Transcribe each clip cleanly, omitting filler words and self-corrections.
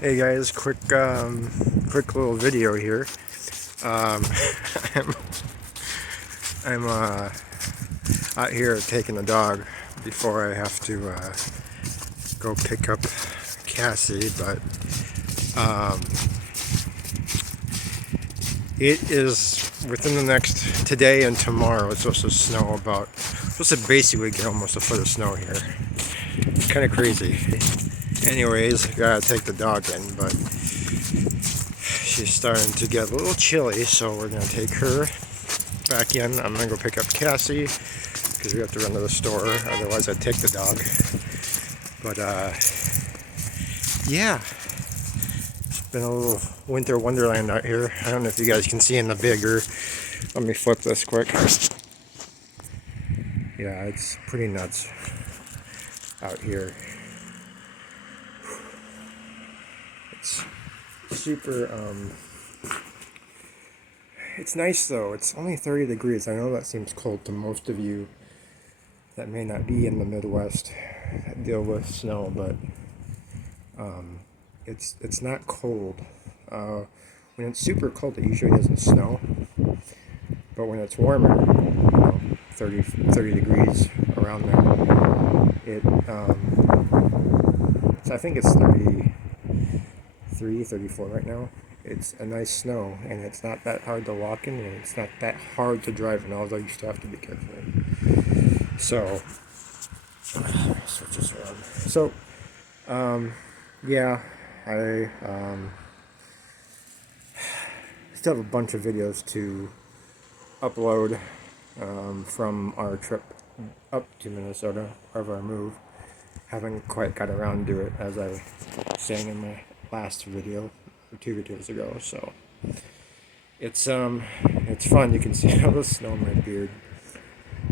Hey guys, quick little video here. Um, I'm, I'm out here taking the dog before I have to go pick up Cassie, but um, it is within the next today and tomorrow. It's supposed to snow supposed to basically get almost a foot of snow here. Kind of crazy. Anyways, gotta take the dog in, but she's starting to get a little chilly, so we're gonna take her back in. I'm gonna go pick up Cassie because we have to run to the store, otherwise I'd take the dog. But yeah, it's been a little winter wonderland out here. I don't know if you guys can see in the bigger. Let me flip this quick. Yeah, it's pretty nuts out here. It's super it's nice though. It's only 30 degrees. I know that seems cold to most of you that may not be in the Midwest that deal with snow, but it's not cold. When it's super cold, it usually doesn't snow. But when it's warmer, 30 degrees around there, I think it's 33, 34 right now. It's a nice snow, and it's not that hard to walk in, and it's not that hard to drive in, although you still have to be careful. So, switch this around. So, yeah, I still have a bunch of videos to upload from our trip up to Minnesota, of our move. Haven't quite got around to it, as I was saying in my last video, or 2 videos ago. So it's fun. You can see all the snow in my beard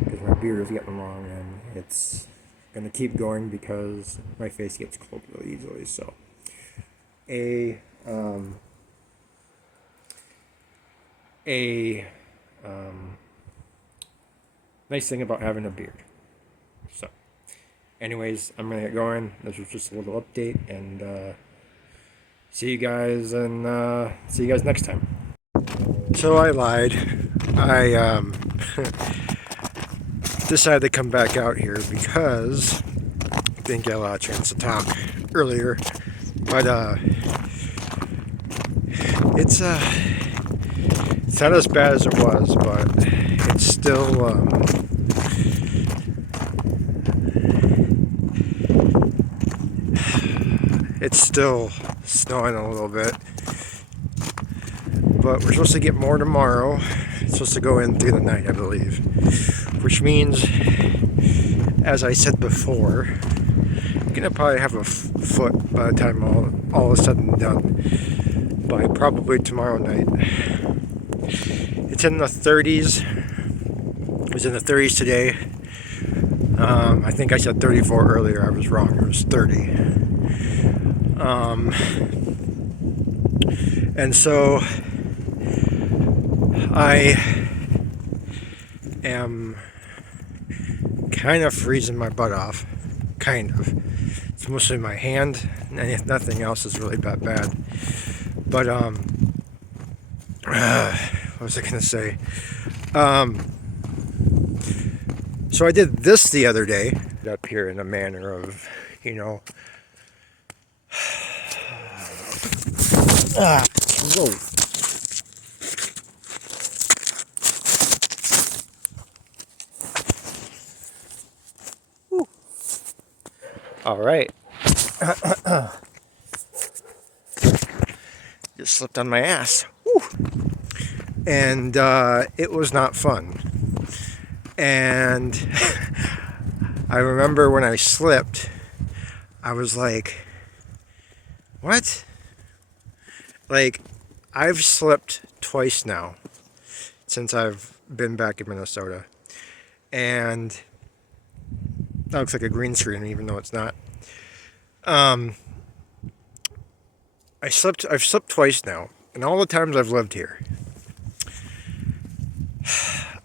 because my beard is getting long, and it's gonna keep going because my face gets cold really easily. So a um, a nice thing about having a beard. So anyways, I'm gonna get going. This was just a little update, and see you guys next time. So I lied. I decided to come back out here because I didn't get a lot of chance to talk earlier. But it's not as bad as it was, but it's still snowing a little bit. But we're supposed to get more tomorrow. It's supposed to go in through the night, I believe. Which means, as I said before, I'm gonna probably have a foot by the time all is said and done, by probably tomorrow night. It's in the 30s. It was in the 30s today. I think I said 34 earlier. I was wrong. It was 30. And so I am kind of freezing my butt off. Kind of. It's mostly my hand, and if nothing else is really that bad. But what was I gonna say? So I did this the other day up here in a manner of, whoa. Woo. All right. Just slipped on my ass. Woo. And it was not fun. And I remember when I slipped, I was like, what? Like, I've slipped twice now since I've been back in Minnesota. And that looks like a green screen, even though it's not. I've slipped twice now, and all the times I've lived here,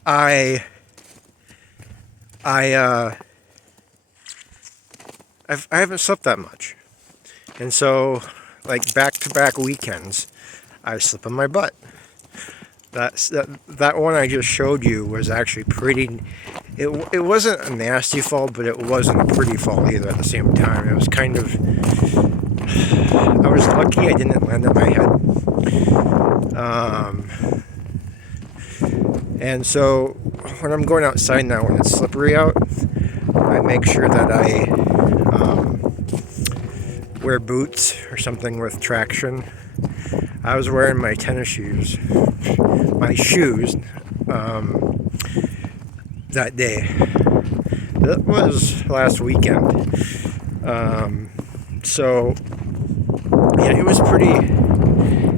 I haven't slept that much, and so like back-to-back weekends, I slip on my butt. That one I just showed you was actually pretty. It wasn't a nasty fall, but it wasn't a pretty fall either at the same time. It was kind of. I was lucky I didn't land on my head. And so when I'm going outside now, when it's slippery out, I make sure that I wear boots or something with traction. I was wearing my tennis shoes, my shoes, that day. That was last weekend. So yeah, it was pretty.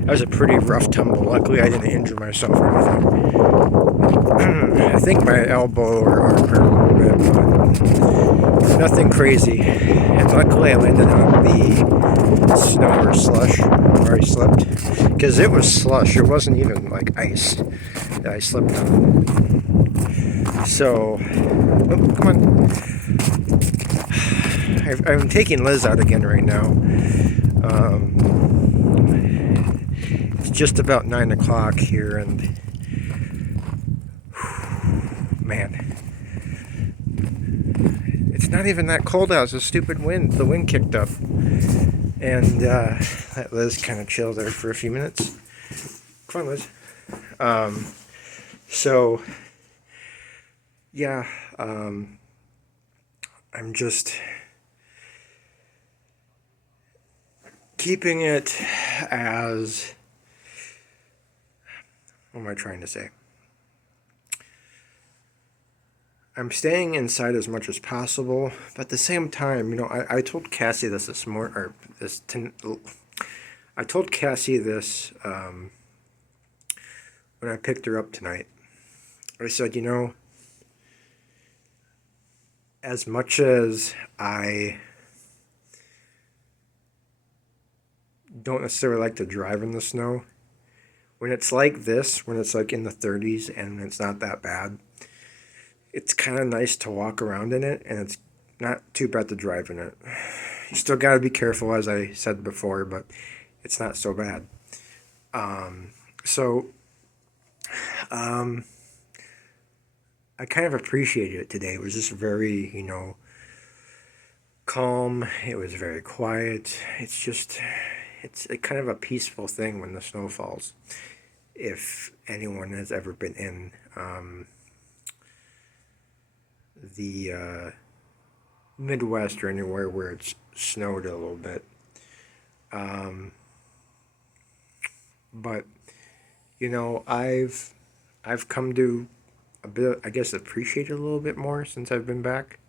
That was a pretty rough tumble. Luckily, I didn't injure myself or anything. I think my elbow or arm hurt a little bit, but nothing crazy. And luckily, I landed on the snow or slush where I slipped, because it was slush. It wasn't even like ice that I slipped on. So, oh, come on. I'm taking Liz out again right now. It's just about 9 o'clock here, and man, it's not even that cold out. It's a stupid wind. The wind kicked up, and let Liz kind of chill there for a few minutes. Come on, Liz. So yeah, I'm just keeping it as, what am I trying to say? I'm staying inside as much as possible, but at the same time, you know, I told Cassie this morning, or I told Cassie this when I picked her up tonight. I said, you know, as much as I don't necessarily like to drive in the snow, when it's like this, when it's like in the 30s and it's not that bad, it's kind of nice to walk around in it, and it's not too bad to drive in it. You still got to be careful, as I said before, but it's not so bad. So I kind of appreciated it today. It was just very, you know, calm. It was very quiet. It's a kind of a peaceful thing when the snow falls. If anyone has ever been in the Midwest or anywhere where it's snowed a little bit. But you know, I've come to a bit, I guess, appreciate it a little bit more since I've been back,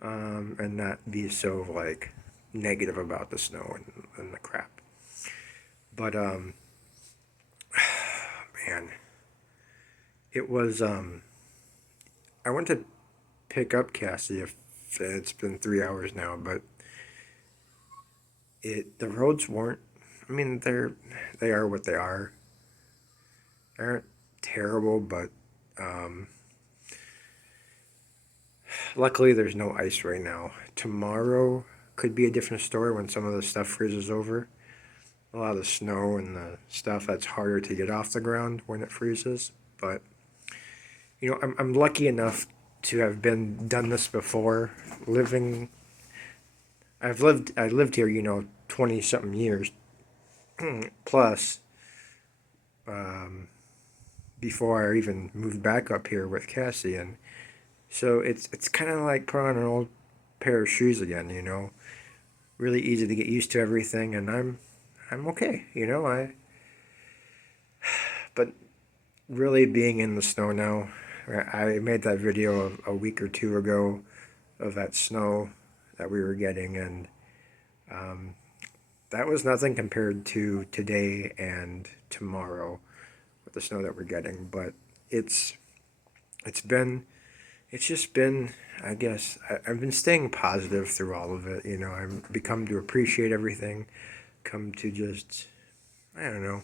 and not be so like negative about the snow and the crap. But man, it was I went to pick up Cassie. If it's been 3 hours now, but the roads weren't. I mean, they are what they are. They aren't terrible, but luckily there's no ice right now. Tomorrow could be a different story when some of the stuff freezes over. A lot of the snow and the stuff, that's harder to get off the ground when it freezes. But you know, I'm lucky enough to have done this before. I lived here, you know, 20 something years plus, before I even moved back up here with Cassie, and so it's kind of like putting on an old pair of shoes again, you know. Really easy to get used to everything, and I'm okay, you know. But really being in the snow now, I made that video a week or two ago of that snow that we were getting, and that was nothing compared to today and tomorrow with the snow that we're getting. But it's just been, I guess, I've been staying positive through all of it. You know, I've become to appreciate everything, come to just, I don't know,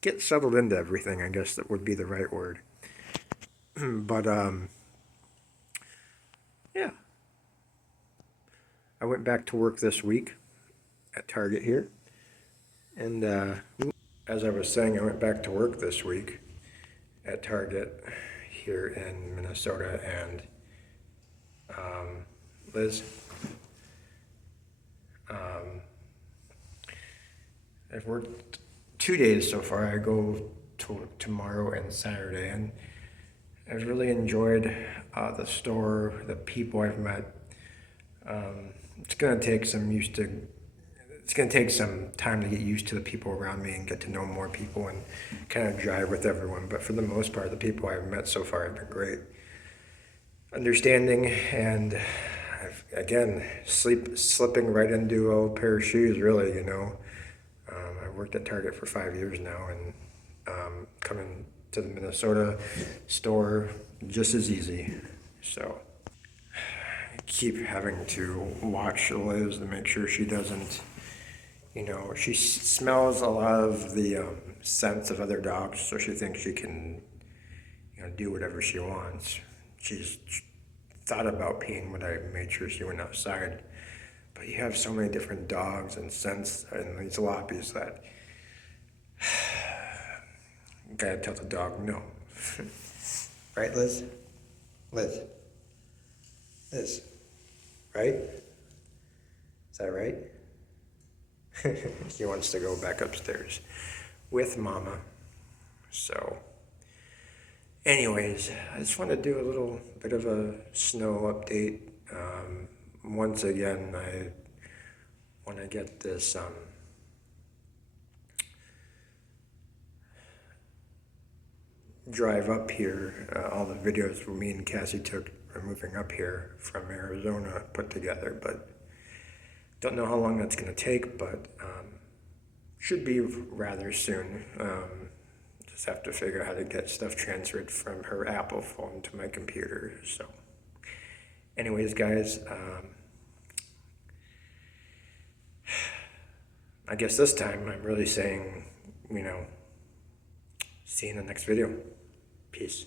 get settled into everything, I guess that would be the right word. But yeah, I went back to work this week at Target here. And as I was saying, I went back to work this week at Target here in Minnesota. And Liz, I've worked 2 days so far. I go to tomorrow and Saturday, and I've really enjoyed the store, the people I've met. It's gonna take some it's gonna take some time to get used to the people around me and get to know more people and kind of jive with everyone. But for the most part, the people I've met so far have been great, understanding, and again, slipping right into a pair of shoes, really, you know. I've worked at Target for 5 years now, and coming to the Minnesota store just as easy. So I keep having to watch Liz to make sure she doesn't, you know, she smells a lot of the scents of other dogs, so she thinks she can, you know, do whatever she wants. She's thought about peeing when I made sure she went outside. But you have so many different dogs and scents in these lobbies that you gotta tell the dog no. Right, Liz? Liz? Liz? Right? Is that right? He wants to go back upstairs with Mama. So, anyways, I just want to do a little bit of a snow update. Once again, I want to get this drive up here, all the videos me and Cassie took moving up here from Arizona put together, but don't know how long that's going to take, but should be rather soon. Just have to figure out how to get stuff transferred from her Apple phone to my computer. So anyways, guys, I guess this time I'm really saying, you know, see you in the next video. Peace.